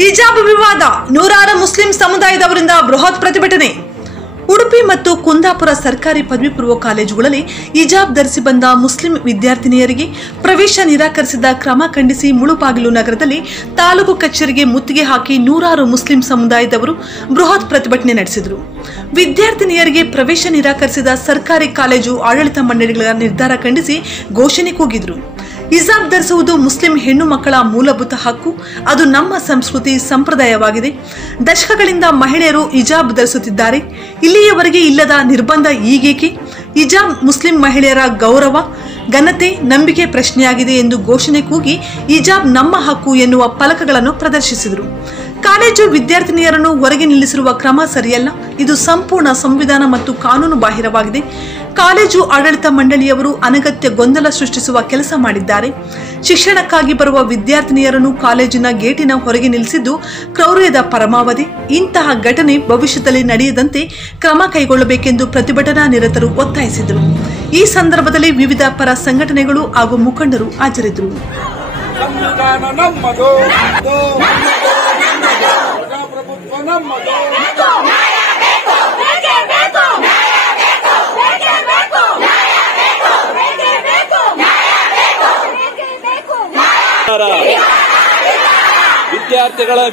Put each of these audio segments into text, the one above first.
ಹಿಜಾಬ್ ವಿವಾದ, ನೂರಾರು ಮುಸ್ಲಿಂ ಸಮುದಾಯದವರಿಂದ ಬೃಹತ್ ಪ್ರತಿಭಟನೆ. ಉಡುಪಿ ಮತ್ತು ಕುಂದಾಪುರ ಸರ್ಕಾರಿ ಪದವಿ ಪೂರ್ವ ಕಾಲೇಜುಗಳಲ್ಲಿ ಹಿಜಾಬ್ ಧರಿಸಿ ಬಂದ ಮುಸ್ಲಿಂ ವಿದ್ಯಾರ್ಥಿನಿಯರಿಗೆ ಪ್ರವೇಶ ನಿರಾಕರಿಸಿದ ಕ್ರಮ ಖಂಡಿಸಿ ಮುಳುಬಾಗಿಲು ನಗರದಲ್ಲಿ ತಾಲೂಕು ಕಚೇರಿಗೆ ಮುತ್ತಿಗೆ ಹಾಕಿ ನೂರಾರು ಮುಸ್ಲಿಂ ಸಮುದಾಯದವರು ಬೃಹತ್ ಪ್ರತಿಭಟನೆ ನಡೆಸಿದರು. ವಿದ್ಯಾರ್ಥಿನಿಯರಿಗೆ ಪ್ರವೇಶ ನಿರಾಕರಿಸಿದ ಸರ್ಕಾರಿ ಕಾಲೇಜು ಆಡಳಿತ ಮಂಡಳಿಗಳ ನಿರ್ಧಾರ ಖಂಡಿಸಿ ಘೋಷಣೆ ಕೂಗಿದರು. ಹಿಜಾಬ್ ಧರಿಸುವುದು ಮುಸ್ಲಿಂ ಹೆಣ್ಣು ಮಕ್ಕಳ ಮೂಲಭೂತ ಹಕ್ಕು. ಅದು ನಮ್ಮ ಸಂಸ್ಕೃತಿ, ಸಂಪ್ರದಾಯವಾಗಿದೆ. ದಶಕಗಳಿಂದ ಮಹಿಳೆಯರು ಹಿಜಾಬ್ ಧರಿಸುತ್ತಿದ್ದಾರೆ. ಇಲ್ಲಿಯವರೆಗೆ ಇಲ್ಲದ ನಿರ್ಬಂಧ ಈಗೇಕೆ? ಹಿಜಾಬ್ ಮುಸ್ಲಿಂ ಮಹಿಳೆಯರ ಗೌರವ, ಘನತೆ, ನಂಬಿಕೆ ಪ್ರಶ್ನೆಯಾಗಿದೆ ಎಂದು ಘೋಷಣೆ ಕೂಗಿ ಹಿಜಾಬ್ ನಮ್ಮ ಹಕ್ಕು ಎನ್ನುವ ಫಲಕಗಳನ್ನು ಪ್ರದರ್ಶಿಸಿದರು. ಕಾಲೇಜು ವಿದ್ಯಾರ್ಥಿನಿಯರನ್ನು ಹೊರಗೆ ನಿಲ್ಲಿಸಿರುವ ಕ್ರಮ ಸರಿಯಲ್ಲ. ಇದು ಸಂಪೂರ್ಣ ಸಂವಿಧಾನ ಮತ್ತು ಕಾನೂನು ಬಾಹಿರವಾಗಿದೆ. ಕಾಲೇಜು ಆಡಳಿತ ಮಂಡಳಿಯವರು ಅನಗತ್ಯ ಗೊಂದಲ ಸೃಷ್ಟಿಸುವ ಕೆಲಸ ಮಾಡಿದ್ದಾರೆ. ಶಿಕ್ಷಣಕ್ಕಾಗಿ ಬರುವ ವಿದ್ಯಾರ್ಥಿನಿಯರನ್ನು ಕಾಲೇಜಿನ ಗೇಟಿನ ಹೊರಗೆ ನಿಲ್ಲಿಸಿದ್ದು ಕ್ರೌರ್ಯದ ಪರಮಾವಧಿ. ಇಂತಹ ಘಟನೆ ಭವಿಷ್ಯದಲ್ಲಿ ನಡೆಯದಂತೆ ಕ್ರಮ ಕೈಗೊಳ್ಳಬೇಕೆಂದು ಪ್ರತಿಭಟನಾ ನಿರತರು ಒತ್ತಾಯಿಸಿದರು. ಈ ಸಂದರ್ಭದಲ್ಲಿ ವಿವಿಧ ಪರ ಸಂಘಟನೆಗಳು ಹಾಗೂ ಮುಖಂಡರು ಹಾಜರಿದ್ದರು.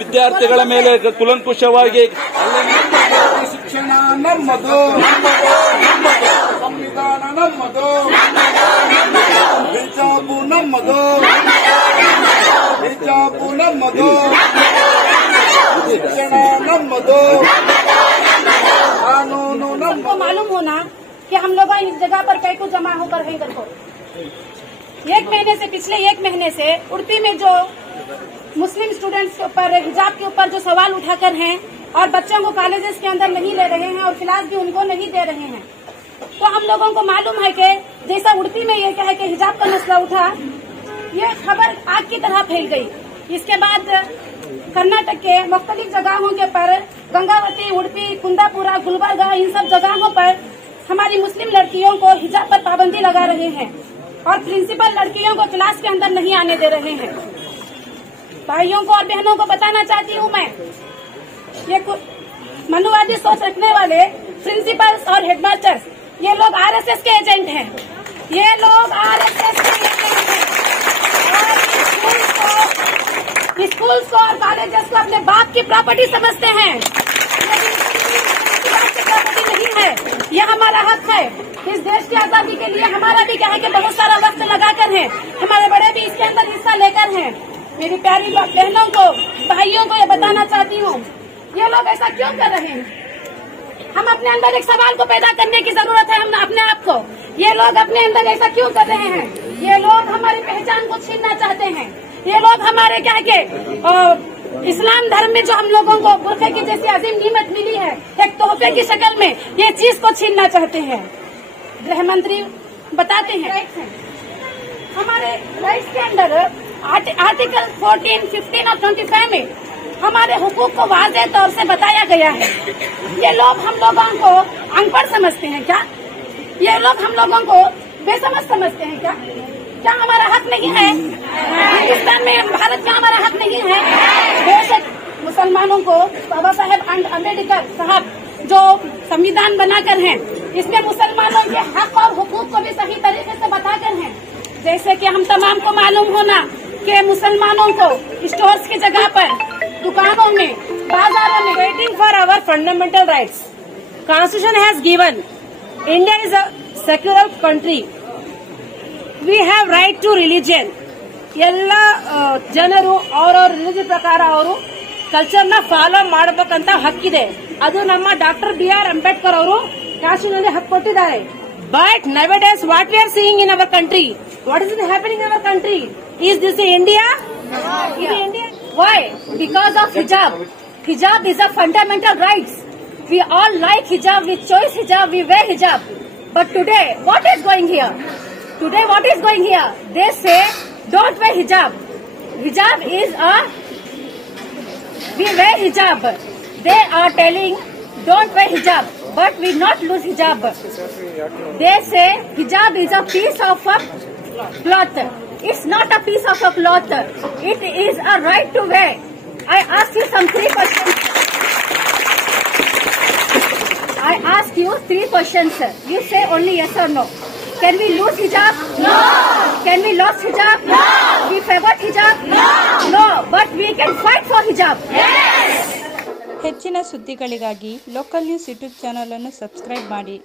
ವಿದ್ಯಾರ್ಥಿಗಳ ಮೇಲೆ ಕುಲಂಕುಷವಾಗಿ ಶಿಕ್ಷಣ ನಮ್ಮದು, ಸಂವಿಧಾನ ನಮ್ಮದು, ಹಿಜಾಬು ನಮ್ಮದು, ಹಿಜಾಬು ನಮ್ಮದು, ಶಿಕ್ಷಣ नम्मदो, कानून हमको मालूम होना कि हम लोग इस जगह पर कई को जमा होकर है। इधर को पिछले एक महीने से उड़पी में जो मुस्लिम स्टूडेंट्स के ऊपर हिजाब के ऊपर जो सवाल उठाकर हैं और बच्चों को कॉलेजेस के अंदर नहीं ले रहे हैं और क्लास भी उनको नहीं दे रहे हैं, तो हम लोगों को मालूम है कि जैसा उड़पी में ये क्या है कि हिजाब का मसला उठा, ये खबर आग की तरह फैल गई। इसके बाद कर्नाटक के मुख्तलिफ जगहों के पर गंगावती, उड़पी, कुंदापुरा, गुलबर्गा, इन सब जगहों पर हमारी मुस्लिम लड़कियों को हिजाब पर पाबंदी लगा रहे हैं और प्रिंसिपल लड़कियों को क्लास के अंदर नहीं आने दे रहे हैं। भाइयों को और बहनों को बताना चाहती हूँ मैं, ये मनुवादी सोच रखने वाले प्रिंसिपल्स और हेडमास्टर्स, ये लोग आरएसएस के एजेंट हैं। ये लोग आरएसएस के एजेंट हैं और स्कूल्स को और कॉलेजेस को अपने बाप की प्रॉपर्टी समझते हैं। प्रॉपर्टी नहीं है, ये हमारा हक है। इस देश की आजादी के लिए हमारा भी क्या है कि बहुत सारा वक्त लगाकर है, हमारे बड़े भी इसके अंदर हिस्सा लेकर हैं। मेरी प्यारी बहनों को, भाइयों को ये बताना चाहती हूँ, ये लोग ऐसा क्यों कर रहे हैं? हम अपने अंदर एक सवाल को पैदा करने की जरूरत है, हम अपने आप को। ये लोग अपने अंदर ऐसा क्यों कर रहे हैं? ये लोग हमारी पहचान को छीनना चाहते हैं। ये लोग हमारे क्या है कि इस्लाम धर्म में जो हम लोगों को बुर्के की जैसी अजीम नीमत मिली है, एक तोहफे की शक्ल में ये चीज को छीनना चाहते हैं। गृह मंत्री बताते हैं हमारे राइट्स के अंदर आर्टिकल 14, 15 और 25 में हमारे हुकूक को वाज़ेह तौर से बताया गया है। ये लोग हम लोगों को अनपढ़ समझते हैं क्या? ये लोग हम लोगों को बेसमझ समझते हैं क्या? क्या हमारा हक नहीं है? हिंदुस्तान में, भारत में हमारा हक नहीं है? बेशक मुसलमानों को बाबा साहेब अम्बेडकर साहब जो संविधान बनाकर हैं, इसमें मुसलमानों के हक और हुकूक को भी सही तरीके से बताकर हैं। जैसे कि हम तमाम को मालूम होना कि मुसलमानों को स्टोर्स की जगह पर, दुकानों में, बाजारों में fighting for our fundamental rights, constitution has given India is a secular country, we have right to religion. ಎಲ್ಲ ಜನರು ಅವರವ್ರ ರಿಲಿಜನ್ ಪ್ರಕಾರ ಅವರು ಕಲ್ಚರ್ನ ಫಾಲೋ ಮಾಡಬೇಕಂತ ಹಕ್ಕಿದೆ. ಅದು ನಮ್ಮ ಡಾಕ್ಟರ್ BR ಅಂಬೇಡ್ಕರ್ ಅವರು ಕಾನೂನಿನಲ್ಲಿ ಹಕ್ಕು ಕೊಟ್ಟಿದ್ದಾರೆ. But nowadays what we are seeing in our country, what is happening in our country? Is this India? ಇದು ಇಂಡಿಯಾ? ವೈ? ಬಿಕಾಸ್ ಆಫ್ ಹಿಜಾಬ್. ಹಿಜಾಬ್ is a fundamental rights. We all like ಹಿಜಾಬ್, we choose ಹಿಜಾಬ್, we wear ಹಿಜಾಬ್. But today what is going here? Today what is going here? They say don't wear hijab. Hijab is we wear hijab. They are telling don't wear hijab, but we not lose hijab. They say hijab is a piece of a cloth. It's not a piece of a cloth. It is a right to wear. I asked you some 3 questions. I asked you 3 questions, sir. You say only yes or no. Can we lose hijab? No. Can we lose hijab? No. We forgot hijab? No. No. But we can fight for hijab. Yes. ಹೆಚ್ಚಿನ ಸುದ್ದಿಗಳಿಗಾಗಿ local news YouTube channel ಅನ್ನು subscribe ಮಾಡಿ.